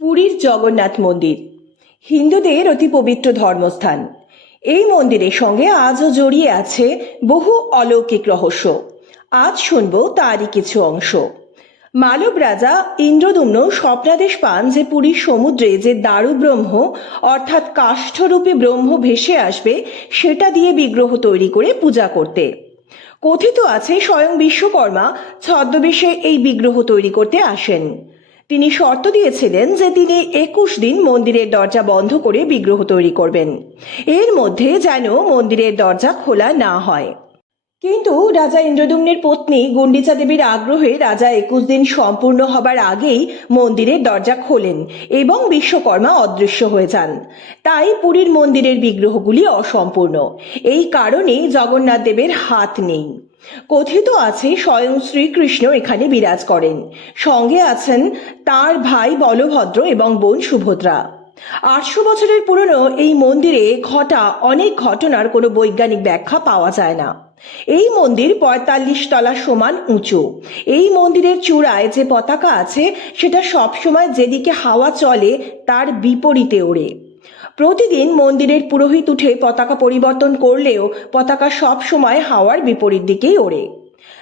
পুরীর জগন্নাথ মন্দির। হিন্দুদের অতি পবিত্র ধর্মস্থান। এই মন্দিরের সঙ্গে আজও জড়িয়ে আছে বহু অলৌকিক রহস্য। আজ শুনব তারই কিছু অংশ। মালব রাজা ইন্দ্রদুম্ন স্বপ্নাদেশ পান যে পুরীর সমুদ্রে যে দারু ব্রহ্ম অর্থাৎ কাষ্ঠরূপী ব্রহ্ম ভেসে আসবে, সেটা দিয়ে বিগ্রহ তৈরি করে পূজা করতে। কথিত আছে স্বয়ং বিশ্বকর্মা ছদ্মবেশে এই বিগ্রহ তৈরি করতে আসেন। তিনি শর্ত দিয়েছিলেন যে তিনি একুশ দিন মন্দিরের দরজা বন্ধ করে বিগ্রহ তৈরি করবেন। এর মধ্যে যেন মন্দিরের দরজা খোলা না হয়। কিন্তু রাজা ইন্দ্রদুম্নের পত্নী গুন্ডিচা দেবীর আগ্রহে রাজা একুশ দিন সম্পূর্ণ হবার আগেই মন্দিরের দরজা খোলেন এবং বিশ্বকর্মা অদৃশ্য হয়ে যান। তাই পুরীর মন্দিরের বিগ্রহগুলি অসম্পূর্ণ। এই কারণে জগন্নাথ দেবের হাত নেই। কথিত আছে স্বয়ং শ্রীকৃষ্ণ এখানে বিরাজ করেন। সঙ্গে আছেন তার ভাই বলভদ্র এবং বোন সুভদ্রা। আটশো বছরের পুরনো এই মন্দিরে ঘটা অনেক ঘটনার কোনো বৈজ্ঞানিক ব্যাখ্যা পাওয়া যায় না। এই মন্দির পঁয়তাল্লিশ তলা সমান উঁচু। এই মন্দিরের চূড়ায় যে পতাকা আছে, সেটা সবসময় যেদিকে হাওয়া চলে, তার বিপরীতে ওড়ে। প্রতিদিন মন্দিরের পুরোহিত উঠে পতাকা পরিবর্তন করলেও পতাকা সব সময় হাওয়ার বিপরীত দিকেই ওড়ে।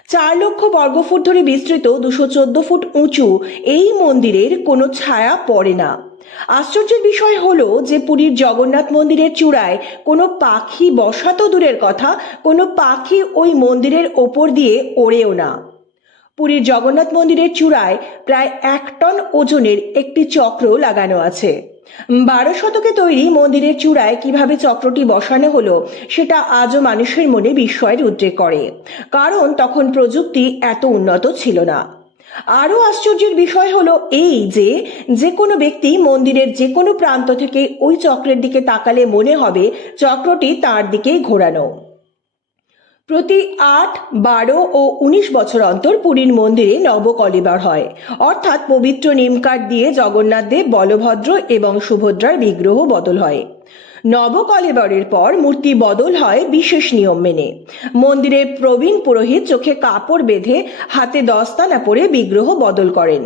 চার লক্ষ বর্গফুট ধরে বিস্তৃত দুশো চোদ্দ ফুট উঁচু এই মন্দিরের কোনো ছায়া পড়ে না। আশ্চর্যের বিষয় হলো যে পুরীর জগন্নাথ মন্দিরের চূড়ায় কোনো পাখি বসা তো দূরের কথা, কোনো পাখি ওই মন্দিরের ওপর দিয়ে ওড়েও না। পুরীর জগন্নাথ মন্দিরের চূড়ায় প্রায় এক টন ওজনের একটি চক্র লাগানো আছে। বারো শতকে তৈরি মন্দিরের চূড়ায় কীভাবে চক্রটি বসানো হলো, সেটা আজও মানুষের মনে বিস্ময়ের উদ্রেক করে, কারণ তখন প্রযুক্তি এত উন্নত ছিল না। আরও আশ্চর্যের বিষয় হলো এই যে যে কোনো ব্যক্তি মন্দিরের যে কোনো প্রান্ত থেকে ওই চক্রের দিকে তাকালে মনে হবে চক্রটি তার দিকেই ঘোরানো। প্রতি আট, বারো ও উনিশ বছর অন্তর পুরীর মন্দিরে নবকলেবার হয়। অর্থাৎ পবিত্র নিমকাঠ দিয়ে জগন্নাথ দেব, বলভদ্র এবং সুভদ্রার বিগ্রহ বদল হয়। নবকলেবরের পর মূর্তি বদল হয় বিশেষ নিয়ম মেনে। মন্দিরের প্রবীণ পুরোহিত চোখে কাপড় বেঁধে হাতে দস্তানা পরে বিগ্রহ বদল করেন।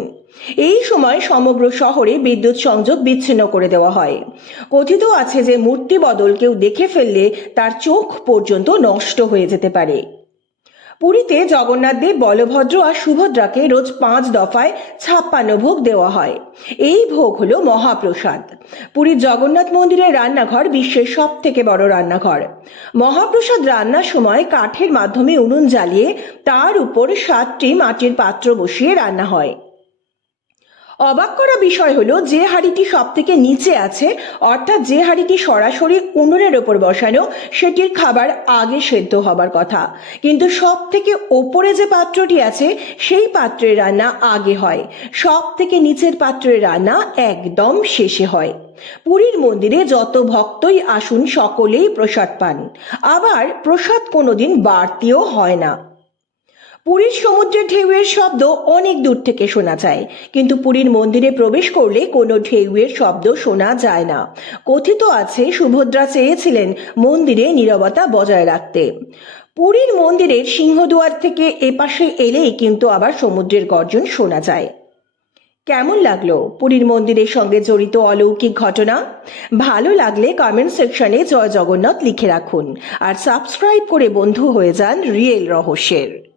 এই সময় সমগ্র শহরে বিদ্যুৎ সংযোগ বিচ্ছিন্ন করে দেওয়া হয়। কথিত আছে যে মূর্তি বদল কেউ দেখে ফেললে তার চোখ পর্যন্ত নষ্ট হয়ে যেতে পারে। পুরীতে জগন্নাথ দেব, বলভদ্র আর সুভদ্রাকে রোজ পাঁচ দফায় ছাপ্পান্ন ভোগ দেওয়া হয়। এই ভোগ হল মহাপ্রসাদ। পুরীর জগন্নাথ মন্দিরের রান্নাঘর বিশ্বের সব থেকে বড় রান্নাঘর। মহাপ্রসাদ রান্নার সময় কাঠের মাধ্যমে উনুন জ্বালিয়ে তার উপর সাতটি মাটির পাত্র বসিয়ে রান্না হয়। অবাক করা বিষয় হলো যে হাঁড়িটি সব থেকে নিচে আছে, অর্থাৎ যে হাঁড়িটি সরাসরি উনুনের ওপর বসানো, সেটির খাবার আগে সেদ্ধ হবার কথা। কিন্তু সব থেকে ওপরে যে পাত্রটি আছে, সেই পাত্রের রান্না আগে হয়। সব থেকে নিচের পাত্রের রান্না একদম শেষে হয়। পুরীর মন্দিরে যত ভক্তই আসুন, সকলেই প্রসাদ পান। আবার প্রসাদ কোনোদিন বাড়তিও হয় না। পুরীর সমুদ্রের ঢেউয়ের শব্দ অনেক দূর থেকে শোনা যায়। কিন্তু পুরীর মন্দিরে প্রবেশ করলে কোনো ঢেউয়ের শব্দ শোনা যায় না। কথিত আছে, সুভদ্রা চেয়েছিলেন মন্দিরে নীরবতা বজায় রাখতে। পুরীর মন্দিরের সিংহদুয়ার থেকে এপাশে এলেই কিন্তু আবার সমুদ্রের গর্জন শোনা যায়। কেমন লাগল পুরীর মন্দিরের সঙ্গে জড়িত অলৌকিক ঘটনা? ভালো লাগলে কমেন্ট সেকশনে জয় জগন্নাথ লিখে রাখুন। আর সাবস্ক্রাইব করে বন্ধু হয়ে যান রিয়েল রহস্যের।